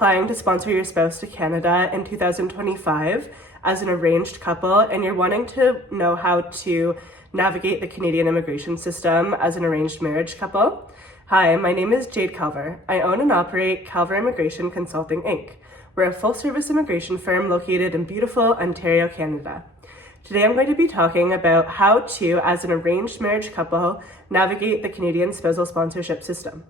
applying to sponsor your spouse to Canada in 2025 as an arranged couple and you're wanting to know how to navigate the Canadian immigration system as an arranged marriage couple, hi, my name is Jade Calver. I own and operate Calver Immigration Consulting Inc. We're a full-service immigration firm located in beautiful Ontario, Canada. Today I'm going to be talking about how to, as an arranged marriage couple, navigate the Canadian spousal sponsorship system.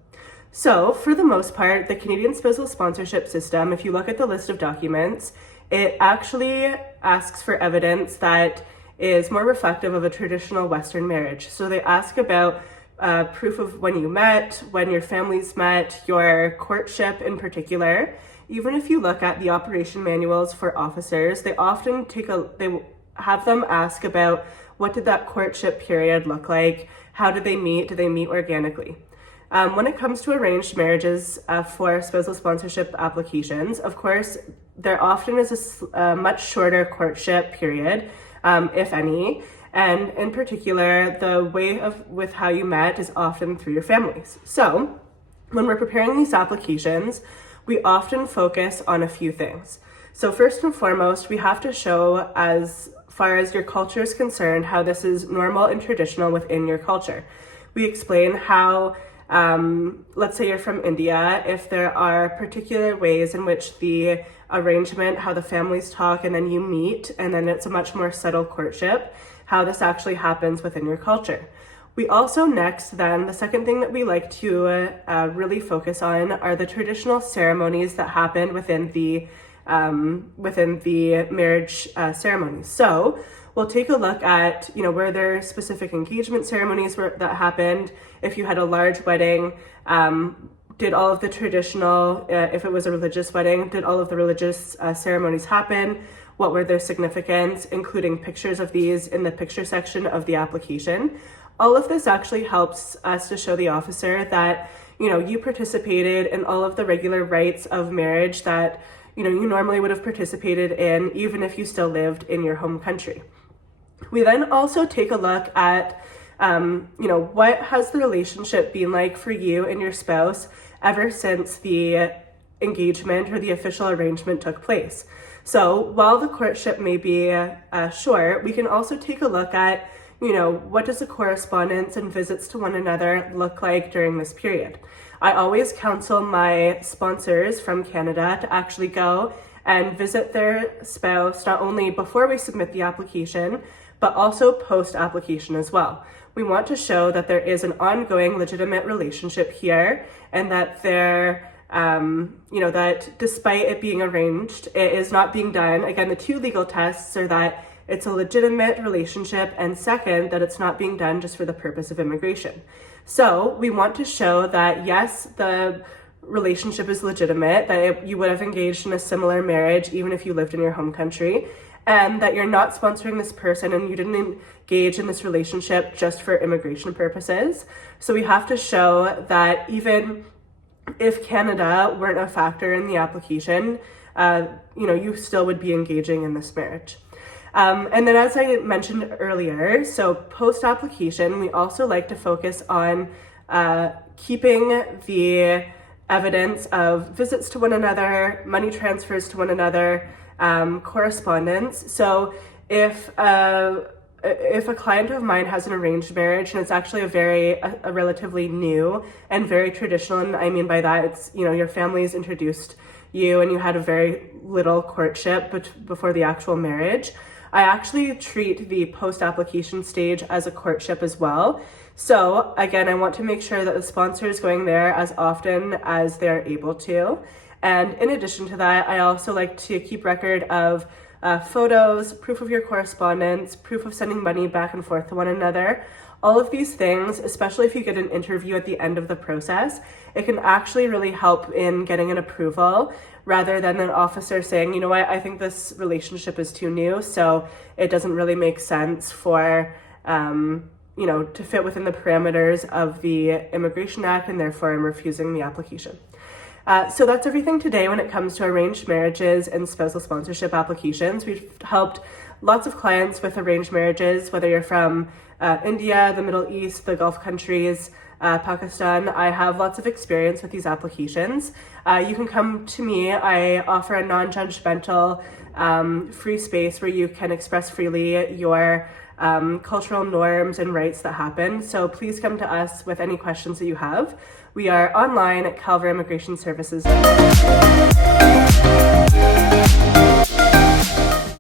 So, for the most part, the Canadian spousal sponsorship system, if you look at the list of documents, it actually asks for evidence that is more reflective of a traditional Western marriage. So they ask about proof of when you met, when your families met, your courtship in particular. Even if you look at the operation manuals for officers, they often have them ask about what did that courtship period look like, how did they meet, did they meet organically. When it comes to arranged marriages for spousal sponsorship applications, of course, there often is a much shorter courtship period, if any, and in particular, the way with how you met is often through your families. So, when we're preparing these applications, we often focus on a few things. So first and foremost, we have to show, as far as your culture is concerned, how this is normal and traditional within your culture. We explain how, let's say you're from India, if there are particular ways in which the arrangement, how the families talk and then you meet, and then it's a much more subtle courtship, how this actually happens within your culture. We also next then, the second thing that we like to really focus on are the traditional ceremonies that happen within the marriage ceremonies. So we'll take a look at, were there specific engagement ceremonies that happened? If you had a large wedding, did all of the traditional, if it was a religious wedding, did all of the religious ceremonies happen? What were their significance, including pictures of these in the picture section of the application. All of this actually helps us to show the officer that, you participated in all of the regular rites of marriage that, you normally would have participated in, even if you still lived in your home country. We then also take a look at, what has the relationship been like for you and your spouse ever since the engagement or the official arrangement took place. So while the courtship may be short, we can also take a look at, what does the correspondence and visits to one another look like during this period? I always counsel my sponsors from Canada to actually go and visit their spouse, not only before we submit the application, but also post-application as well. We want to show that there is an ongoing legitimate relationship here and that that despite it being arranged, it is not being done. Again, the two legal tests are that it's a legitimate relationship, and second, that it's not being done just for the purpose of immigration. So we want to show that yes, the relationship is legitimate, that you would have engaged in a similar marriage even if you lived in your home country, and that you're not sponsoring this person and you didn't engage in this relationship just for immigration purposes. So we have to show that even if Canada weren't a factor in the application, you still would be engaging in this marriage. And then as I mentioned earlier, so post-application, we also like to focus on keeping the evidence of visits to one another, money transfers to one another, correspondence. So if a client of mine has an arranged marriage and it's actually a relatively new and very traditional, and I mean by that, it's, your family's introduced you and you had a very little courtship before the actual marriage, I actually treat the post-application stage as a courtship as well. So again, I want to make sure that the sponsor is going there as often as they're able to. And in addition to that, I also like to keep record of photos, proof of your correspondence, proof of sending money back and forth to one another. All of these things, especially if you get an interview at the end of the process, it can actually really help in getting an approval rather than an officer saying, you know what, I think this relationship is too new, so it doesn't really make sense for, to fit within the parameters of the Immigration Act, and therefore I'm refusing the application. So that's everything today when it comes to arranged marriages and spousal sponsorship applications. We've helped lots of clients with arranged marriages, whether you're from India, the Middle East, the Gulf countries, Pakistan. I have lots of experience with these applications. You can come to me. I offer a non-judgmental, free space where you can express freely your cultural norms and rights that happen. So please come to us with any questions that you have. We are online at Calver Immigration Services.